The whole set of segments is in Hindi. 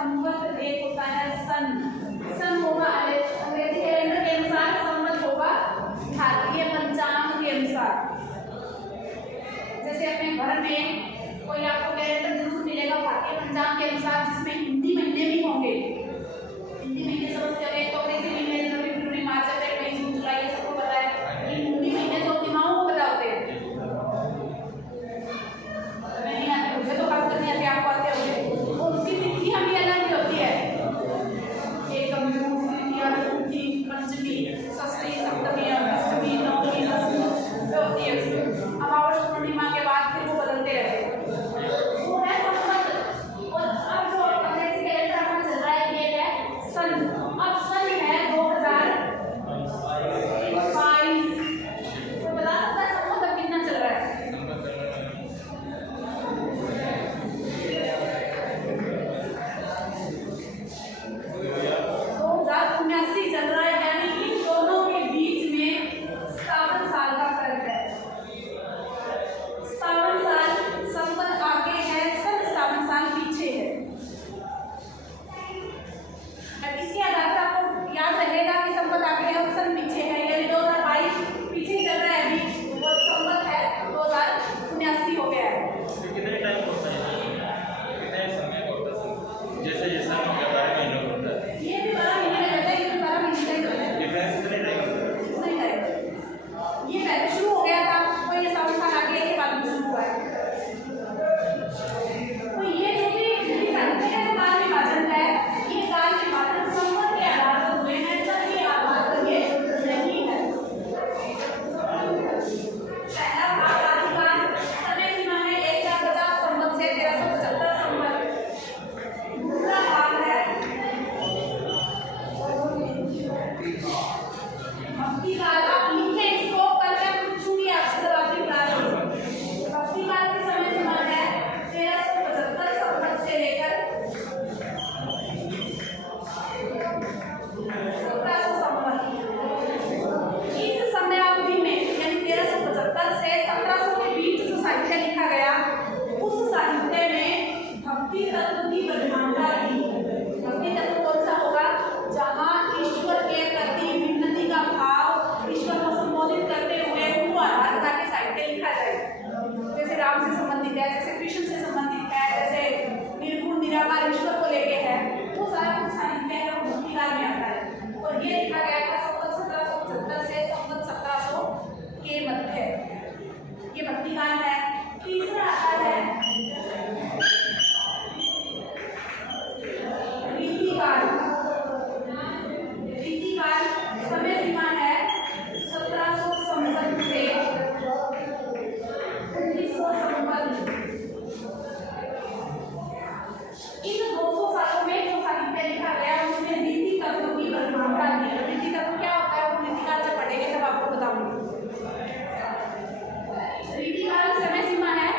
संवत, एक होता है सन। सन होगा अंग्रेजी कैलेंडर के अनुसार, संवत होगा भारतीय पंचांग के अनुसार। जैसे अपने घर में कोई आपको कैलेंडर जरूर मिलेगा भारतीय पंचांग के अनुसार, जिसमें हिंदी महीने भी होंगे। हिंदी महीने समझ करें तो अंग्रेजी महीने जनवरी, फरवरी, मार्च, अप्रैल, मई, जून, जुलाई, ये सबको पता है। इन हिंदी महीने जो दिमागों को पता होते हैं, नहीं आते मुझे तो खास करने आते, आपको आते होंगे। और उसकी तिथियां भी अलग होती है, एकम, द्वितीया, चतुर्थी, पंचमी, षष्ठी, सप्तमी, अष्टमी, नवमी, दशमी होती है उसमें। अमावस पूर्णिमा के बाद फिर वो बदलते रहते हैं। वो है संवत। और अब जो अंग्रेजी कैलेंडर हमारा चल रहा है ये है सन। अब सन है 2022। तो बता सकता है संवत अब कितना चल रहा है? चल रहा है, यानी इन दोनों के बीच में 57 साल का फर्क है। 57 साल संवत आगे है, सन 57 साल पीछे है। अब इसके आधार पर आपको याद रहेगा कि संवत आगे है और सन पीछे है, यानी 2022 पीछे चल रहा है अभी, और संवत है 2079 हो गया है। कितने टाइम होता है, कितने समय होता है? जैसे जैसा हम 12 महीनों का होता है, ये भी 12 महीने का रहता है, ये भी 12 महीने का ही होता है। डिफरेंस कितने टाइम होता है? नहीं है, ये पहले शुरू हो गया था तो ये 7 साल आगे के बाद शुरू हुआ है। तो ये जो भी साहित्य का जो काल विभाजन है, ये काल विभाजन संवत के आधार पर हुए हैं, सन के आधार पर ये नहीं है। पहला भाग आदिकाल, समय सीमा है 1050 संवत से 1375 संवत। दूसरा भाग है भक्ति काल। आप लिखे इसको, कल मैं छूटिए आपसे जब आपकी क्लास में। भक्ति काल के समय सीमा है 1375 संवत से लेकर 1700 संवत। इस समयावधि में यानी 1375 से 1700 के बीच जो साहित्य लिखा गया, उस साहित्य में भक्ति तत्व की प्रधानता थी। भक्ति तत्व कौन सा होगा? जहाँ ईश्वर के प्रति विनती का भाव, ईश्वर को संबोधित करते हुए उनको आराधना के साहित्य लिखा जाए। जैसे राम से संबंधित है, जैसे कृष्ण से संबंधित है, जैसे निर्गुण निराकार ईश्वर को लेके है, वो सारा कुछ साहित्य है वो भक्ति काल में आता है। और ये लिखा गया था संवत 1775 से संवत 1700 के मध्य। ये भक्ति काल है। तीसरा आता है रीतिकाल। रीतिकाल समय सीमा है 1700 संवत से 1900 संवत। इन 200 सालों में जो साहित्य लिखा गया उसमें रीति तत्व की प्रधानता थी। रीति तत्व क्या होता है वो रीतिकाल जब पढ़ेंगे तब आपको बताऊंगी। रीतिकाल समय सीमा है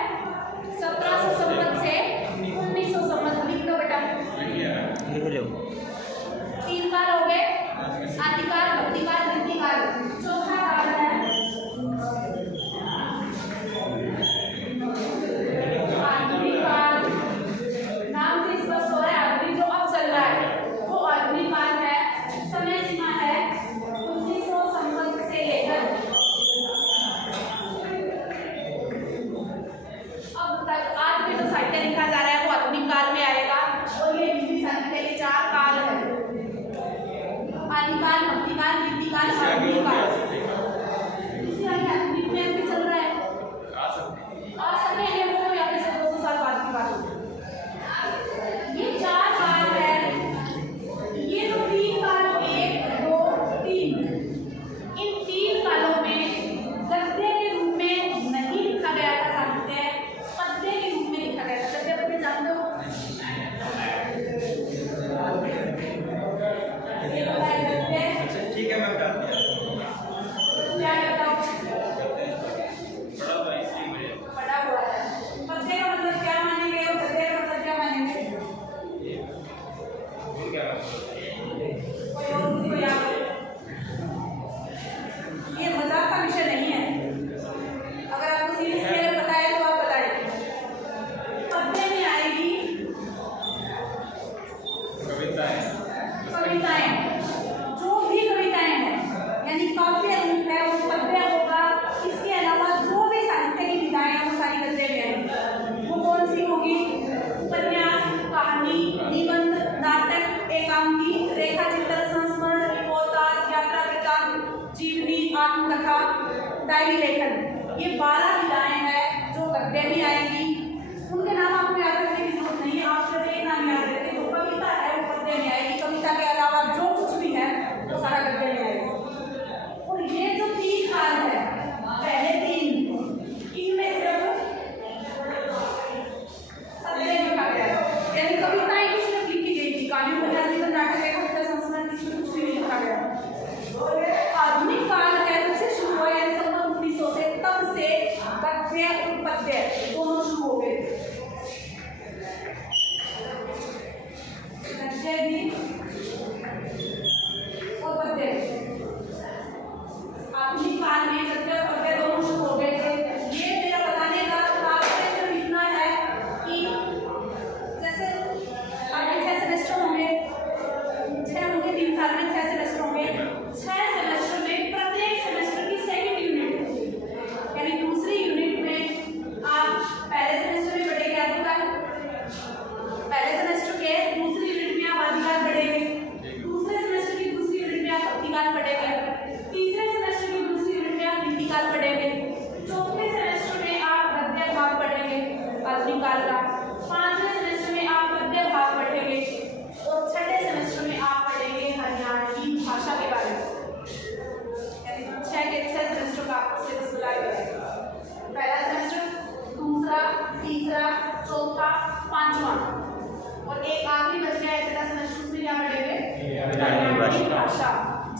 कल्याणी भाषा।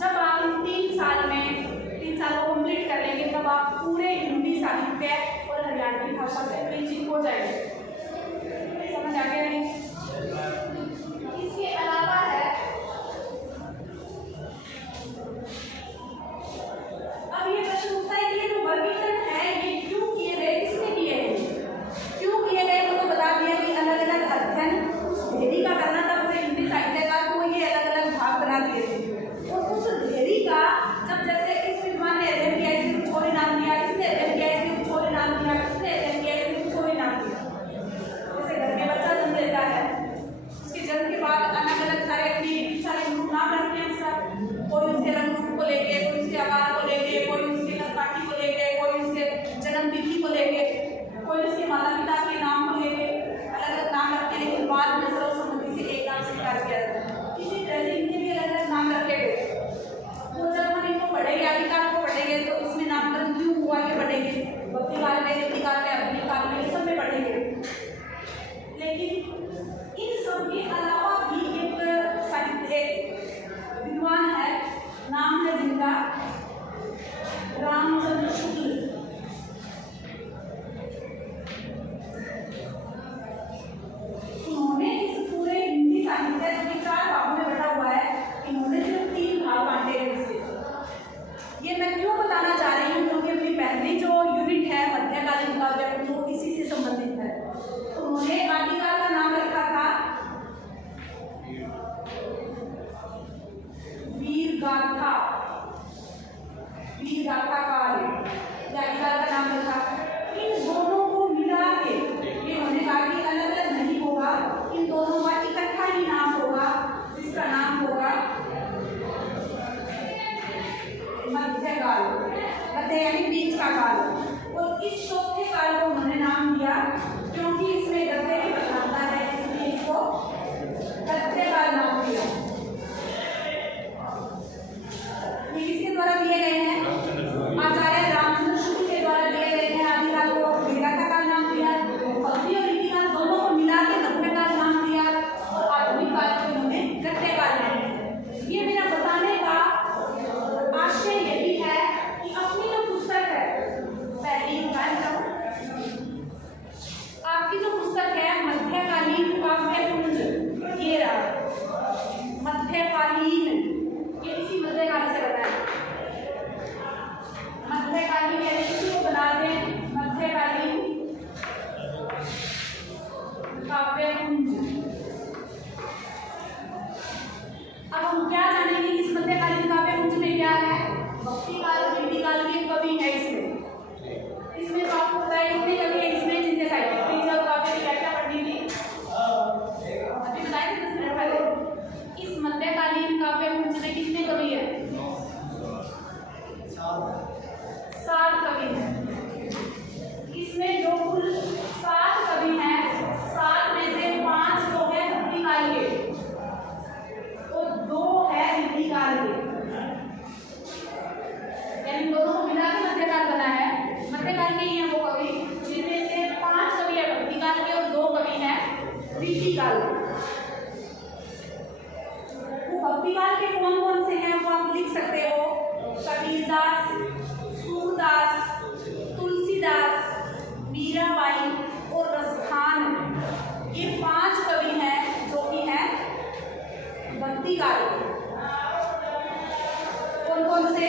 जब आप इन 3 साल में 3 साल को कंप्लीट कर लेंगे तब आप पूरे हिंदी साहित्य और हरियाणवी भाषा से परिचित हो जाएंगे। समझ आ गया नहीं? इसके अलावा है, अब ये प्रश्न उठता है कि ये जो वर्गीकरण है ये क्यों किए गए, किसने किए हैं, क्यों किए गए? तो बता दिया कि अलग अलग अध्ययन उस ढेरी का करना था उसे हिंदी साहित्य का, तो ये अलग अलग भाग बना दिए थे। और उस ढेरी का जब जैसे इस विद्वान ने अध्ययन किया इसने कुछ और नाम दिया, इसने अध्ययन किया इसने कुछ और नाम दिया, इसने अध्ययन किया इसने कुछ और नाम दिया। जैसे घर में बच्चा जन्म लेता है, उसके जन्म के बाद अलग अलग सारे अपने सारे नाम रखते हैं सब, कोई उसके रंग रूप को लेके, कोई उसके आकार को लेके, कोई उसके नक्काठी को लेके, कोई उसके जन्म तिथि को लेके, कोई उसके माता पिता के नाम को लेके अलग अलग नाम रखते हैं। लेकिन बाद में सर्वसम्मति से एक नाम स्वीकार किया जाता है। इसी तरह से इनके भी अलग अलग नाम रखे गए। तो जब हम इनको पढ़ेंगे, आदिकाल को पढ़ेंगे तो इसमें नामकरण क्यों हुआ के पढ़ेंगे, भक्ति काल में, रीति काल में, अग्नि काल में, सब में पढ़ेंगे। लेकिन इन सब के अलावा भी एक साहित्य विद्वान है, नाम है जिनका रामचंद्र शुक्ल। उन्होंने इस पूरे हिंदी साहित्य जो कि 4 भागों में बटा हुआ है, इन्होंने सिर्फ 3 भाग बांटे हैं इसके। ये मैं क्यों बताना चाह रही हूँ, क्योंकि अपनी पहली जो यूनिट है मध्यकालीन काव्य जो इसी से संबंधित है। उन्होंने आदिकाल का नाम रखा था वीरगाथा, वीरगाथा काल, आदिकाल का नाम रखा। इन दोनों को मिला के ये उन्होंने कहा कि अलग अलग नहीं होगा, इन दोनों का इकट्ठा ही नाम होगा, जिसका नाम होगा मध्यकाल, मध्य यानी बीच का काल। और इस चौथे काल को उन्होंने नाम दिया क्योंकि इसमें गद्य की प्रधानता है, इसलिए इसको गद्य काल नाम दिया। ये किसके द्वारा दिए गए हैं? आचार्य रामचंद्र शुक्ल के द्वारा दिए गए हैं। आदिकाल को वीरगाथा काल नाम दिया, भक्ति और रीति काल दोनों को मिला के मध्यकाल नाम दिया, और आधुनिक काल को उन्होंने गद्य काल नाम दिया। ये मेरा बताने का आशय यही है कि अपनी जो पुस्तक है, पहली आपकी जो पुस्तक है मध्यकालीन काव्य कुंज, ये रहा मध्यकालीन, ये इसी मध्यकाल से बना है। मध्यकालीन यानी इसी को बना दें मध्यकालीन काव्य कुंज। अब हम क्या जानेंगे इस मध्यकालीन काव्य कुंज में क्या है? भक्ति काल और रीति काल के कवि है इसमें तो आपको पता है कितने कवि है इसमें, जिनके साहित्य की जब काव्य की व्याख्या पढ़नी थी अभी बताए थे 10 मिनट पहले। इस मध्यकालीन काव्य कुंज में कितने कवि हैं? 7 कवि हैं। इसमें जो कुल 7 कवि हैं, 7 में से 5 लोग हैं भक्ति काल के और 2 है रीति काल के, यानी दोनों को मिला के मध्यकाल बना है। मध्यकाल के ही हैं वो कवि, जिनमें से 5 कवि है भक्ति काल के और 2 कवि हैं रीति काल के। वो भक्ति काल के कौन कौन से हैं वो आप लिख सकते हो। कबीरदास, सूरदास, तुलसीदास, मीराबाई और रसखान, ये 5 कवि हैं जो कि हैं भक्ति काल के। कौन कौन से?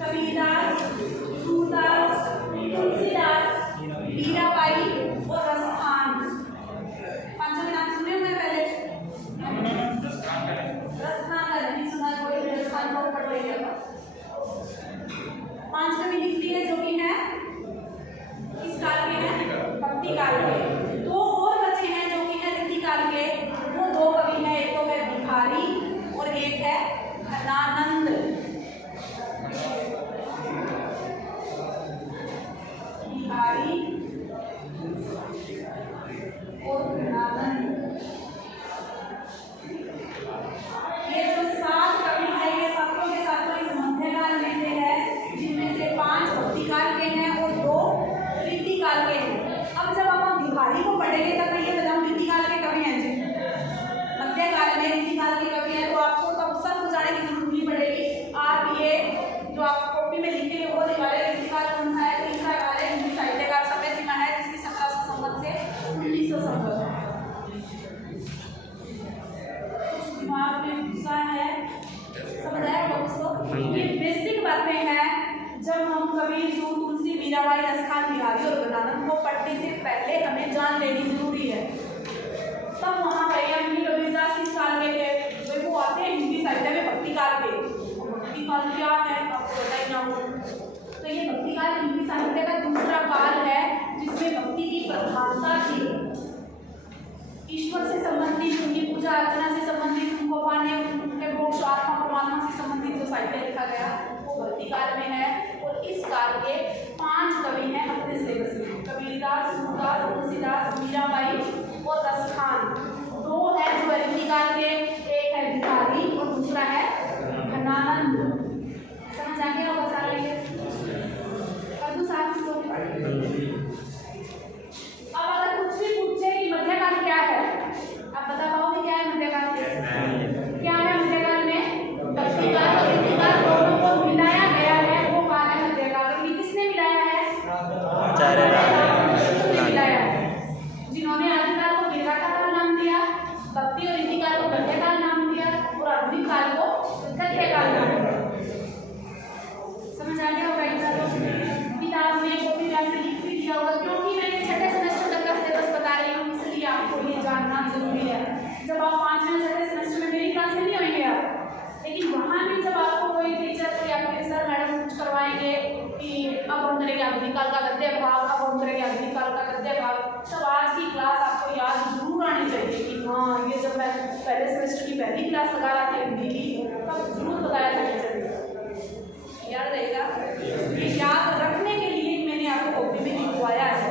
कबीरदास, सूरदास, तुलसीदास, मीराबाई और रसखान। 5 के नाम सुने हुए पहले? रसखान का नहीं सुना, कोई रसखान को पढ़ लेंगे। 5 कवि लिख लिए जो कि हैं किस काल के हैं? भक्ति काल के। 2 और बचे हैं जो कि हैं रीति काल के। वो 2 कवि हैं, एक तो है भिखारी और एक है घनानंद। भिखारी और घनानंद, ये जो 7 कवि हैं ये सबको के साथ इस मध्यकाल में से है, जिनमें से 5 भक्ति काल के हैं और 2 रीति काल के हैं। अब जब हम भिखारी को पढ़ेंगे तब ये बताऊँ रीति काल के कवि हैं जी, मध्यकाल में रीति काल के कवि हैं, तो आपको तब बिहारी और गजानन को पढ़ने से पहले हमें जान लेनी जरूरी है। तब वहाँ गए अम्मी कबीरदास किस काल के थे? भाई वो आते हैं हिंदी साहित्य में भक्ति काल के। भक्ति काल क्या है आपको पता ही ना हो। तो ये भक्ति काल हिंदी साहित्य का दूसरा काल है जिसमें भक्ति की प्रधानता थी। ईश्वर से संबंधित, उनकी पूजा अर्चना से संबंधित, उनको पाने, उनके मोक्ष आत्मा परमात्मा से संबंधित जो साहित्य लिखा गया वो भक्ति काल में है। और इस काल के 5 कवि हैं अपने सिलेबस में, कबीरदास, सूरदास, तुलसीदास, मीराबाई और रसखान। 2 है जो भक्ति काल के, एक है बिहारी और दूसरा है घनानंद। समझ आ गया होगा सारे के? कर दूं साथ स्टोरी? अब अगर कुछ भी पूछे कि मध्यकाल क्या है, आप बता पाओगे क्या है मध्यकाल? क्या है मध्यकाल में? भक्ति काल और रीति काल दोनों को मिलाया गया है, वो काल है मध्यकाल। और ये किसने मिलाया है? आचार्य रामकृष्ण ने मिलाया है, जिन्होंने आदिकाल को दीर्घकाल का नाम दिया, भक्ति और रीति काल को मध्यकाल नाम दिया और आधुनिक काल को गद्यकाल नाम दिया। समझ आ गया होगा? किताब में कॉपी में लिख भी दिया होगा, क्योंकि मैंने छठे सेमेस्टर तक का सिलेबस बता रही हूँ, इसलिए आपको ये जानना जरूरी है। जब आप 5वें छठे सेमेस्टर में मेरी क्लास में नहीं होंगे आप, लेकिन वहाँ भी जब आपको कोई टीचर कोई आपके सर मैडम कुछ करवाएंगे कि अब हम करेंगे आधुनिक काल का गद्य भाग, अब हम करेंगे आधुनिक काल का गद्य भाग, तब आज की क्लास आपको याद जरूर आनी चाहिए कि हाँ ये जब मैं पहले सेमेस्टर की पहली क्लास लगा रहा था हिंदी की, तब जरूर बताया था टीचर ने। याद रहेगा? ये याद रखने के लिए मैंने आपको कॉपी में लिखवाया है,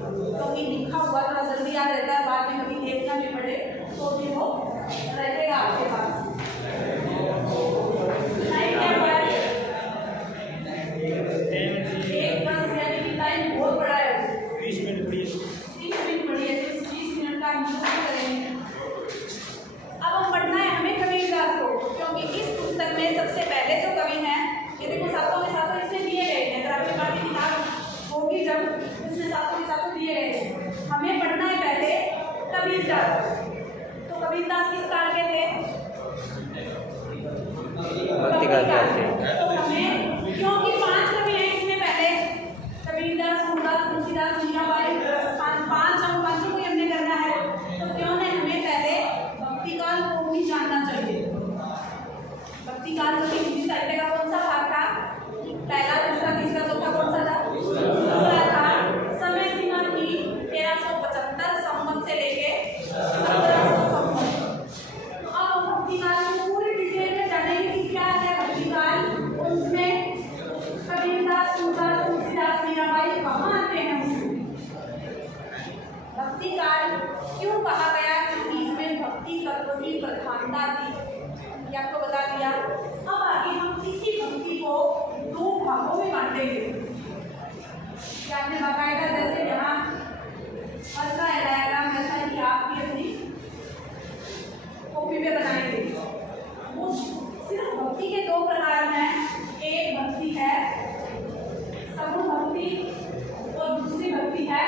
क्योंकि लिखा हुआ थोड़ा जल्दी याद रहता है, बाद में कभी देखना भी पड़े तो भी वो रहेगा आपके पास। एक बस यानी कि टाइम बहुत बड़ा है, 20 मिनट पढ़िए। 30 मिनट पढ़िए, 20 मिनट का हम करेंगे। अब हम पढ़ना है हमें कबीरदास को, क्योंकि इस पुस्तक में सबसे पहले जो कवि हैं, ये देखो सातों के सातों इसमें दिए गए हैं। अगर आपके पास किताब होगी जब, इसमें सातों के सातों दिए गए हैं। हमें पढ़ना है पहले कबीरदास। तो कबीरदास किस काल के थे? भक्ति काल के थे। तो हमें, क्योंकि 5 कवि हैं इसमें पहले, कबीरदास, सूरदास, तुलसीदास, मीराबाई, पांच हम पांचों को हमने करना है, तो क्यों नहीं हमें पहले भक्ति काल को भी जानना चाहिए। भक्ति काल जो हिंदी साहित्य का कौन सा भाग था? पहला, दूसरा, तीसरा, चौथा कौन सा था? दूसरा था। समय सीमा थी 1375 संवत से लेके 1700 संवत। तो अब हम भक्ति काल की पूरी डिटेल में जानेंगे कि क्या है भक्ति काल, उसमें कबीरदास, सूरदास, तुलसीदास, मीराबाई कहाँ आते हैं उसमें। भक्ति काल क्यों कहा गया? क्योंकि इसमें भक्ति तत्व की प्रधानता थी, ये आपको बता दिया। अब आगे हम इसी भक्ति को 2 भागों में बांटेंगे। क्या आपने बाकायदा जैसे यहाँ का डायग्राम जैसा कि आप भी अपनी कॉपी में बनाएंगे। वो सिर्फ भक्ति के 2 प्रकार हैं। एक भक्ति है सगुण भक्ति और दूसरी भक्ति है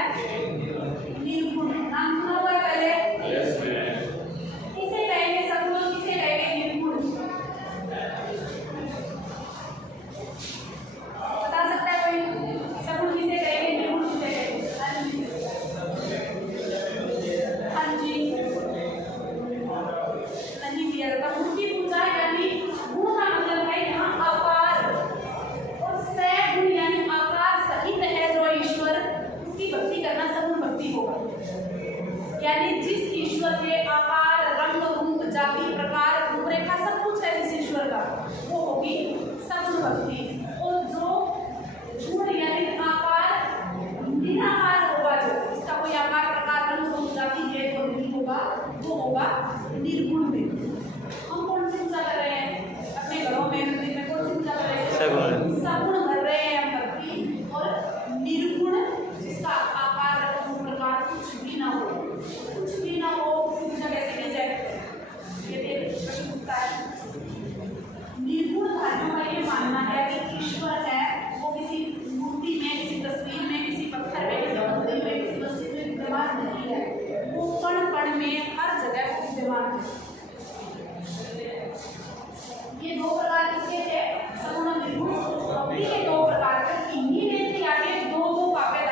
निर्गुण। नाम सुना हुआ है पहले? किसे कहेंगे सगुण, किसे कहेंगे निर्गुण? बता सकता है कोई? सगुण किसे कहेंगे, निर्गुण किसे कहेंगे? हाँ जी, नहीं दिया था। मूर्ति पूजा यानी गुण का मतलब है यहाँ आकार, और सैगुण यानी आकार सहित है जो ईश्वर, उसकी भक्ति करना सगुण भक्ति होगा। यानी जिस ईश्वर के आकार, रंग, रूप, जाति, प्रकार, रूपरेखा सब कुछ है जिस ईश्वर का, वो होगी सगुण भक्ति। और जो गुण यानी आकार निराकार होगा, जो इसका कोई आकार, प्रकार, रंग, रूप, जाति, भेद नहीं होगा, वो होगा निर्गुण में। हम कौन सी पूजा कर रहे हैं अपने घरों में, मंदिर में? कौन सी पूजा कर रहे हैं? सगुण कर रहे हैं हम भक्ति। और निर्गुण जिसका आकार, रंग, प्रकार कुछ भी ना हो, कुछ भी ना हो, उसकी पूजा कैसे की जाए? ये प्रश्न उठता है। निर्गुण धार्मियों का ये मानना है कि ईश्वर है वो किसी मूर्ति में, किसी तस्वीर में, किसी पत्थर में, किसी मंदिर में, किसी मस्जिद में विद्यमान नहीं है, वो कण कण में हर जगह विद्यमान है। ये 2 प्रकार किसके थे? सगुण और निर्गुण। भक्ति के 2 प्रकार थे, इन्हीं में से आगे 2 काव्य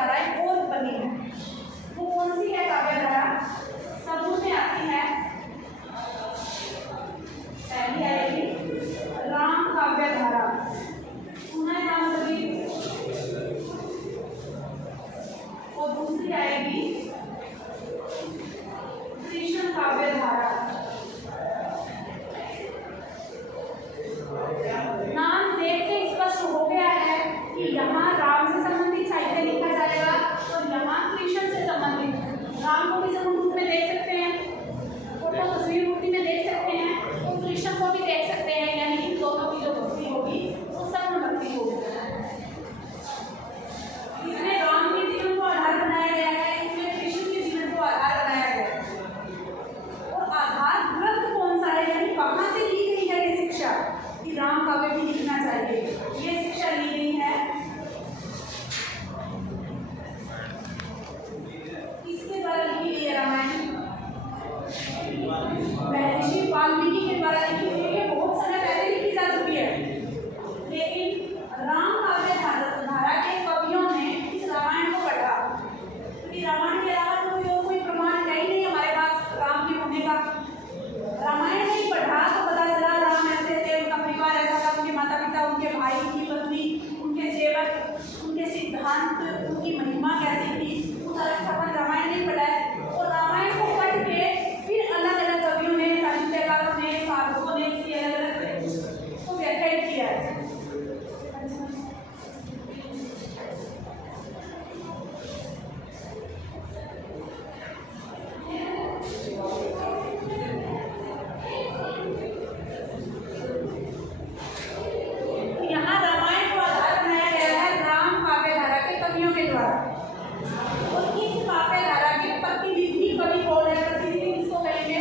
और इस काव्य धारा के प्रतिनिधि कवि कौन है? प्रतिनिधि किसको कहेंगे?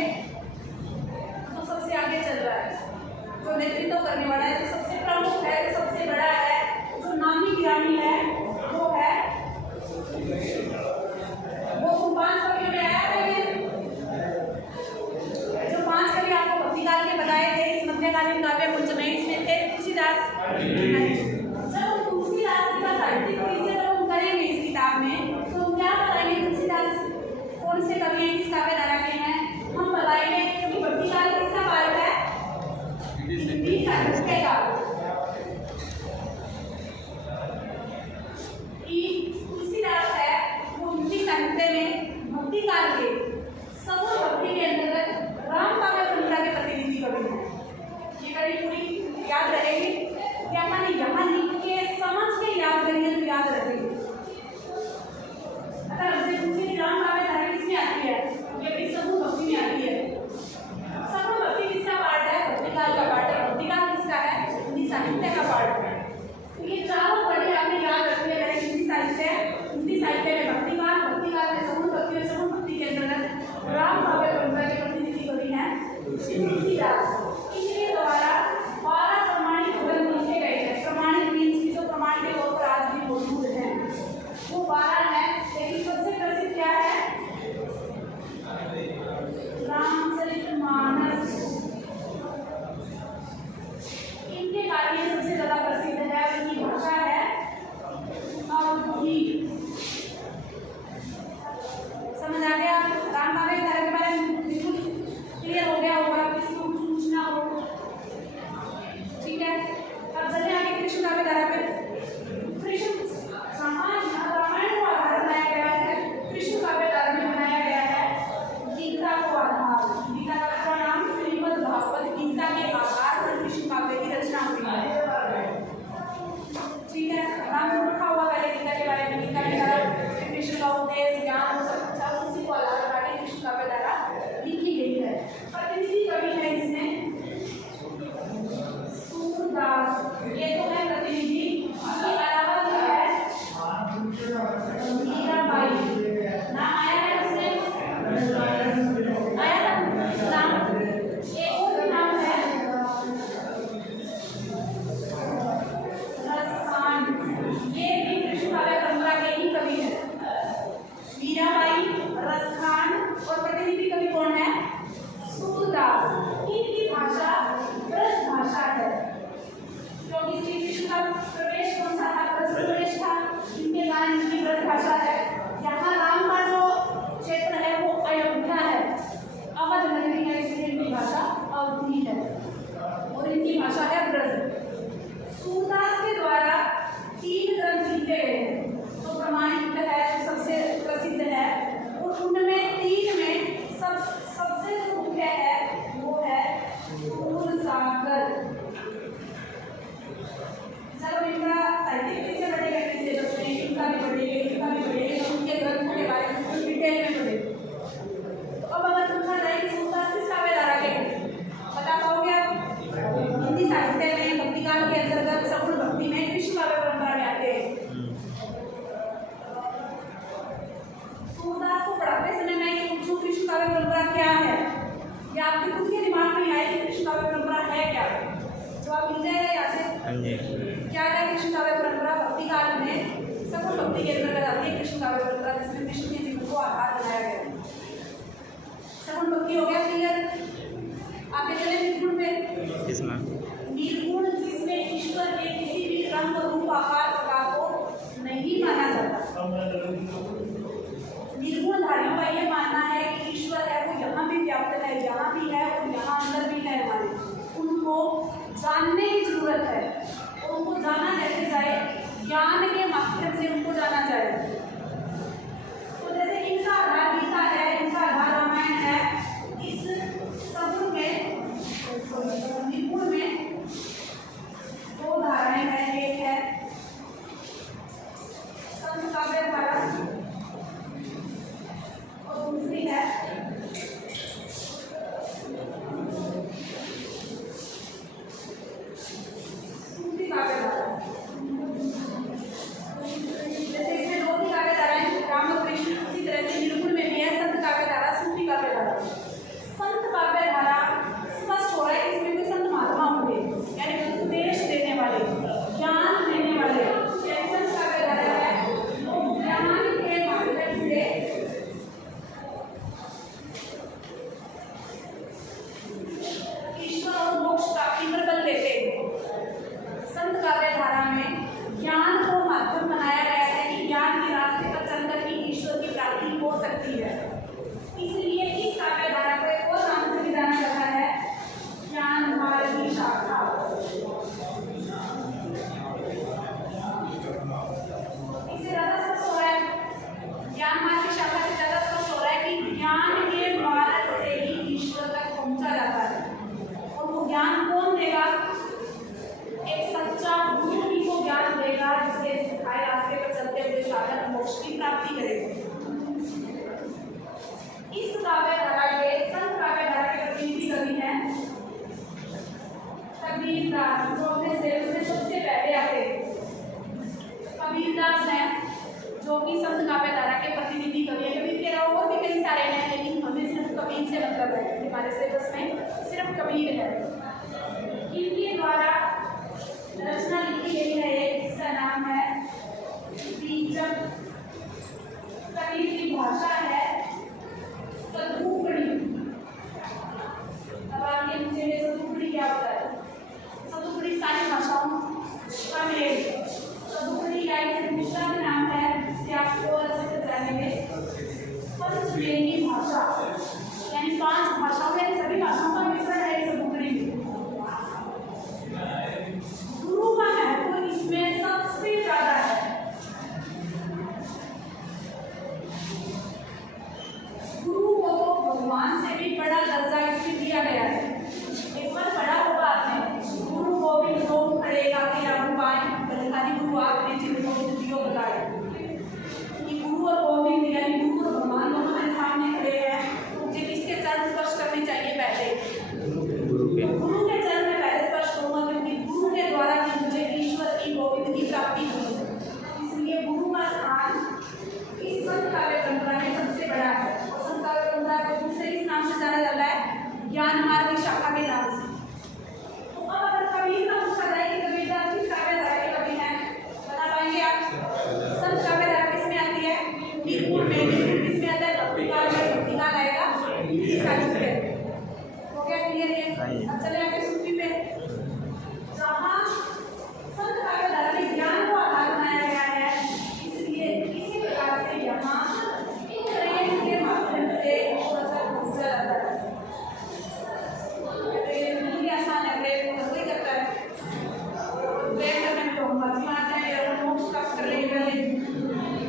जो सबसे आगे चल रहा है, जो नेतृत्व करने वाला है, जो सबसे प्रमुख है, जो सबसे बड़ा है, जो नामी गिरामी है, वो है वो 5 कवियों में आया है। जो 5 कवि आपको भक्तिकाल के बताए थे इस मध्यकालीन काव्य कुंज में, इसमें थे तुलसीदास। जब हम तुलसीदास जी का साहित्यिक परिचय जब हम करेंगे इस किताब में, तो हम क्या बताएंगे? तुलसीदास कौन से कवि हैं, किस काव्य धारा के हैं? हम बताएंगे कि भक्तिकाल किसका काल है? हिंदी साहित्य का। तुलसीदास है वो हिंदी साहित्य में भक्तिकाल के समूह भक्ति के अंतर्गत राम काव्य परंपरा के प्रतिनिधि कवि हैं। ये कड़ी पूरी याद रहेगी, यहाँ लिख के समझ के याद करेंगे तो याद रखेंगे। अगर हमसे पूछे राम काव्य धारा किसमें आती है, ये भी समूह भक्ति में आती है। समूह भक्ति किसका पार्ट है? भक्तिकाल का पार्ट है। भक्तिकाल किसका है? हिंदी साहित्य का पार्ट है। तो ये चारों पढ़े आपने याद रखने वाले हिंदी साहित्य में भक्तिकाल, भक्तिकाल में समूह भक्ति और समूह भक्ति के अंतर्गत राम काव्य परंपरा के प्रतिनिधि कवि हैं तुलसीदास। इनके द्वारा 12 प्रमाणित ग्रंथ लिखे गए हैं। प्रमाणित मीन्स की जो प्रमाण के तौर पर आज भी मौजूद हैं वो 12 है, लेकिन सबसे प्रसिद्ध क्या है? रामचरितमानस। इनके कार्य सबसे ज्यादा प्रसिद्ध है, इनकी भाषा है अवधी। समझ आ गया? राम काव्य धारा के बारे में बिल्कुल क्लियर हो गया होगा, किसी को कुछ पूछना हो? ठीक है, अब चलिए आगे कृष्ण काव्य धारा पे। कृष्ण रामायण को आधार बनाया गया है, कृष्ण काव्य धारा में बनाया गया है गीता को आधार। गीता का नाम श्रीमद् भागवत गीता के आधार पर कृष्ण काव्य की रचना हुई है। ठीक है, नाम रखा हुआ पहले गीता के बारे में। गीता के धारा कृष्ण का उपदेश, ज्ञान, सब कुछ उसी को आधार बना के कृष्ण काव्य धारा लिखी गई है। प्रतिनिधि कवि है इसमें सूरदास, ये तो है प्रतिनिधि। इसके अलावा जो है मीराबाई, नाम आया है उसमें, आया था नाम। एक और नाम है रसखान, ये भी कृष्ण काव्य परंपरा के ही कवि है। मीराबाई, रसखान और प्रतिनिधि कवि कौन है? सूरदास। इनकी भाषा ब्रज भाषा है, क्योंकि श्री कृष्ण का प्रवेश कौन सा था? ब्रज प्रवेश था, इनके कारण इनकी ब्रज भाषा है। यहाँ राम का जो क्षेत्र है वो अयोध्या है, अवध नगरी है, इसलिए इनकी भाषा अवधी है और इनकी भाषा है ब्रज। सूरदास के द्वारा 3 ग्रंथ लिखे गए हैं जो प्रमाणित है, सबसे प्रसिद्ध है, और उनमें 3 में सबसे जो मुख्य है वो है सूरसागर। चलो इनका साहित्यिक परिचय पढ़ेगा, सिलेबस में इनका भी पढ़ेंगे, उनके ग्रंथों के बारे में डिटेल में पढ़ेंगे। तो अब अगर पूछा जाए कि सूरदास किस काव्य धारा के बता पाओगे आप? हिंदी साहित्य में भक्तिकाल के अंतर्गत सगुण भक्ति में कृष्ण काव्य परंपरा में आते हैं। सूरदास को पढ़ाते समय मैं ये पूछूं कृष्ण काव्य परंपरा क्या है, या आपके खुद के दिमाग में आए कि कृष्ण काव्य परंपरा है क्या? जवाब मिल जाएगा यहाँ से? क्या है कृष्ण काव्य परंपरा? भक्तिकाल में सगुण भक्ति के अंतर्गत आती है कृष्ण काव्य परंपरा, जिसमें कृष्ण के जीवन को आधार बनाया गया है। सगुण भक्ति हो गया क्लियर? आगे चले निर्गुण पे। निर्गुण जिसमें ईश्वर के किसी भी रंग, रूप, आकार, प्रकार को नहीं माना जाता। निर्गुणधारियों का यह मानना है कि ईश्वर है वो यहाँ भी व्याप्त है, यहाँ भी है और यहाँ अंदर भी है हमारे। उनको जानने की जरूरत है, और उनको जाना कैसे जाए? ज्ञान के माध्यम से उनको जाना जाए। तो जैसे इनका आधार गीता है, इनका आधार रामायण है, इस सगुण में निर्गुण में 2 धाराएं हैं। एक है संत काव्य धारा और दूसरी है सूफी काव्य धारा। हो सकती है। इसलिए इस काव्य धारा को एक और नाम से भी जाना जाता है, ज्ञान मार्ग की शाखा। इससे ज्यादा स्पष्ट हो रहा है, ज्ञान मार्ग की शाखा से ज्यादा स्पष्ट हो रहा है कि ज्ञान के मार्ग से ही ईश्वर तक पहुंचा जाता है। और वो ज्ञान कौन देगा? एक सच्चा गुरु ही को ज्ञान देगा, जिसके दिखाए रास्ते पर चलते हुए साधक मोक्ष की प्राप्ति करेगा। इस काव्य धारा के संत काव्य धारा के प्रतिनिधि कवि हैं कबीरदास, जो अपने सेवक में सबसे पहले आते हैं। कबीरदास हैं जो कि संत काव्य धारा के प्रतिनिधि कवि हैं। कबीर के अलावा और भी कई सारे हैं, लेकिन हमें सिर्फ कबीर से मतलब है, हमारे सिलेबस में सिर्फ कबीर है। इनके द्वारा रचना लिखी गई है एक, जिसका नाम है बीजक। कबीर की भाषा है सदुपड़ी। अब आगे नीचे में सदुपड़ी क्या होता है? सदुपड़ी सारी भाषाओं का मेल। सदुपड़ी का एक दूसरा नाम है, जिसे आप और अच्छे से जानेंगे, पंचमेली भाषा, यानी 5 भाषाओं में सभी भाषाओं का मिश्रण है सदुपड़ी। गुरु का महत्व इसमें सबसे ज्यादा है। गुरु को तो भगवान से भी बड़ा दर्जा इसमें दिया गया है। एक बार पढ़ा होगा आपने, गुरु गोविंद लोग खड़ेगा कि आप खाली गुरु आपने जिनको दियो बताए कि गुरु और गोविंद यानी गुरु और भगवान दोनों मेरे सामने खड़े हैं, मुझे किसके चरण स्पर्श करने चाहिए? पहले गुरु के चरण में पहले स्पर्श करूंगा, क्योंकि गुरु के द्वारा ही मुझे ईश्वर की गोविंद की प्राप्ति हुई। इसलिए गुरु का स्थान इस संत काव्य परंपरा में सबसे बड़ा है। और संत काव्य परंपरा को दूसरे इस नाम से जाना जाता है, ज्ञान मार्ग की शाखा के नाम से। तो अब अगर कबीर का पूछा जाए कि कबीरदास किस काव्य धारा के कवि हैं, बता पाएंगे आप? संत काव्य धारा किसमें आती है? बिल्कुल में। किसमें आता है? भक्तिकाल में। भक्तिकाल आएगा साहित्य। हो गया क्लियर है? अब चले आगे सूफी पे, जहाँ संत काव्य धारा में ज्ञान को आधार बनाया गया है। इसलिए इसी प्रकार से यहाँ प्रेम के माध्यम से ईश्वर तक पहुँचा जाता है। प्रेम नहीं आसान है, प्रेम को कोई करता है। प्रेम करने में लोग मर्जी मार जाए और मोक्ष प्राप्त कर लेंगे।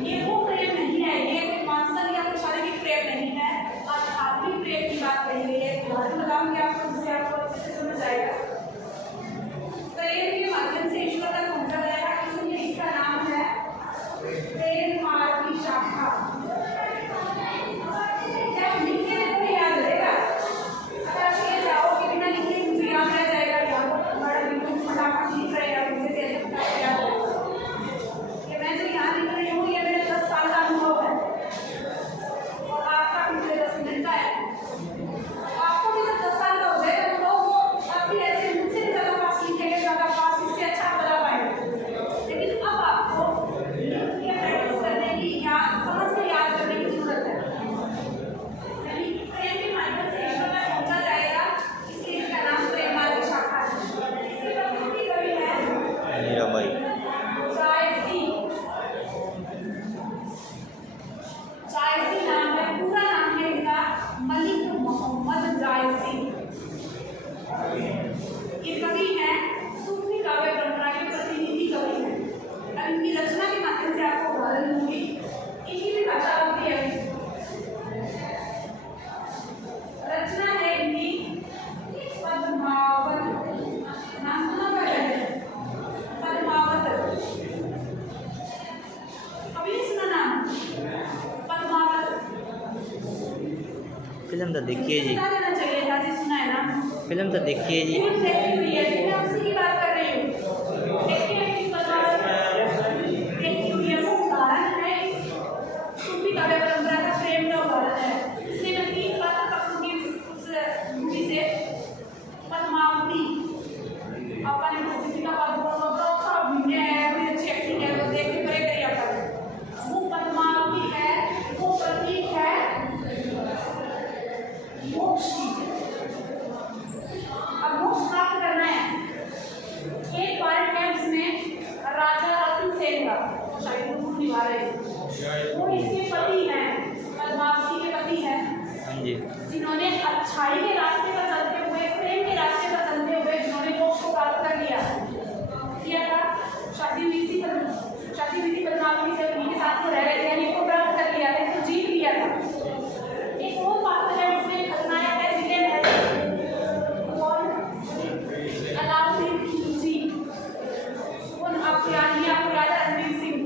ये वो प्रेम नहीं है, ये मानसिक या शारीरिक प्रेम नहीं है, आध्यात्मिक प्रेम की बात कही गई है। उदाहरण बताऊंगी आपको, जिससे आपको अच्छे से समझ आएगा। प्रेम के माध्यम से ईश्वर तक पहुंचा जाएगा, इसलिए इसका नाम है प्रेम मार्ग की शाखा। क्या लिखे तो याद रहेगा? अगर आप ये जाओ कि बिना लिखे मुझे याद रह जाएगा, याद बड़ा बिल्कुल फटाफट लिख रहे हैं, मुझे कैसे पता याद रहेगा? ये मैं जो यहाँ लिख रही हूँ, ये मेरे 10 साल का अनुभव है और आपका पिछले 10 मिनट का है। आपको भी जब 10 साल का हो जाएगा तो वो आप भी ऐसे मुझसे भी ज़्यादा फास्ट लिखेंगे, ज़्यादा फास्ट, इससे अच्छा बता पाएंगे। लेकिन अब आपको ये प्रैक्टिस करने की या समझ कर याद करने की जरूरत है। यानी प्रेम के माध्यम से ईश्वर तक पहुंचा जाएगा, इसलिए इसका नाम प्रेम मार्ग की शाखा है। इसके प्रमुख कवि है मीराबाई। जायसी नाम है, पूरा नाम है इनका मलिक मोहम्मद जायसी। ये कवि हैं, सूफी काव्य परंपरा के प्रतिनिधि कवि हैं। अब इनकी रचना के माध्यम से आपको उदाहरण दूंगी। इनकी भी भाषा होती है, रचना है इनकी पद्मावत। नाम सुना हुआ है? पद्मावत कभी सुना नाम? पद्मावत फिल्म तो देखिए जी, देना चाहिए था जी, सुना है ना? फिल्म तो देखिए जी। मैं उसी की बात कर रही हूँ। देखिए पद्मावत देखी हुई है, वो उदाहरण है सूफी काव्य परंपरा का, प्रेम का उदाहरण है। इसलिए मैं 3 बातें पकड़ूंगी उस मूवी से। पद्मावती, अपन किसी का पद अच्छा अभिनय है, बड़ी अच्छी एक्टिंग है, तो देख के बड़े करिए अपन। वो पद्मावती है, वो प्रतीक है मोक्ष की। अब मोक्ष प्राप्त करना है अच्छाई के रास्ते पर चलते हुए, प्रेम के रास्ते पर चलते हुए जिन्होंने मोक्ष को प्राप्त कर लिया था। शादी विधि पद्मावती से उन्हीं के साथ में रह रहे थे, यानी को प्राप्त कर लिया था, तो जीत लिया था। एक और पात्र है जिसमें खलनायक है, विलेन है कौन? अलाउद्दीन खिलजी। कौन? आपको याद है? रणवीर सिंह।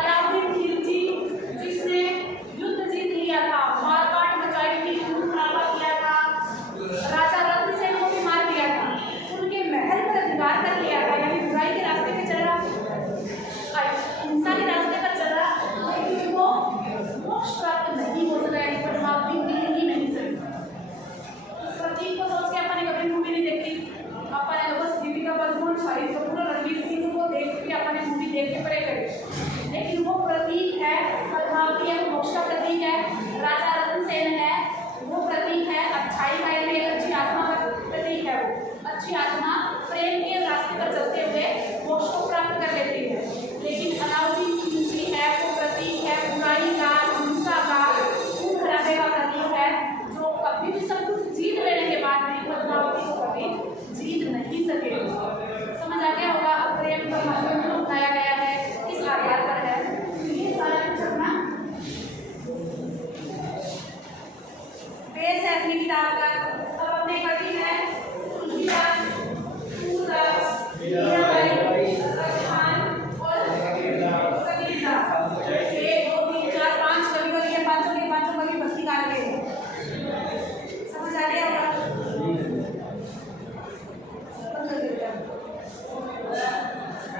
अलाउद्दीन खिलजी जिसने युद्ध जीत लिया था, मारकाट मचाई थी, खून खराबा किया था, राजा रत्नसेन को भी मार दिया था, उनके महल पर अधिकार कर लिया था, यानी बुराई के रास्ते पे चला, हिंसा के रास्ते पर चला, लेकिन वो मोक्ष प्राप्त नहीं हो सका, यानी पद्मावती मिल ही नहीं सकी। इस प्रतीक को सोच के अपन ने कभी मूवी नहीं देखी, अपन ने बस दीपिका पादुकोण, शाहिद कपूर और रणवीर सिंह को देख के अपन ने मूवी देख के परे करे, लेकिन वो प्रतीक है पद्मावती, मोक्ष का प्रतीक है। राजा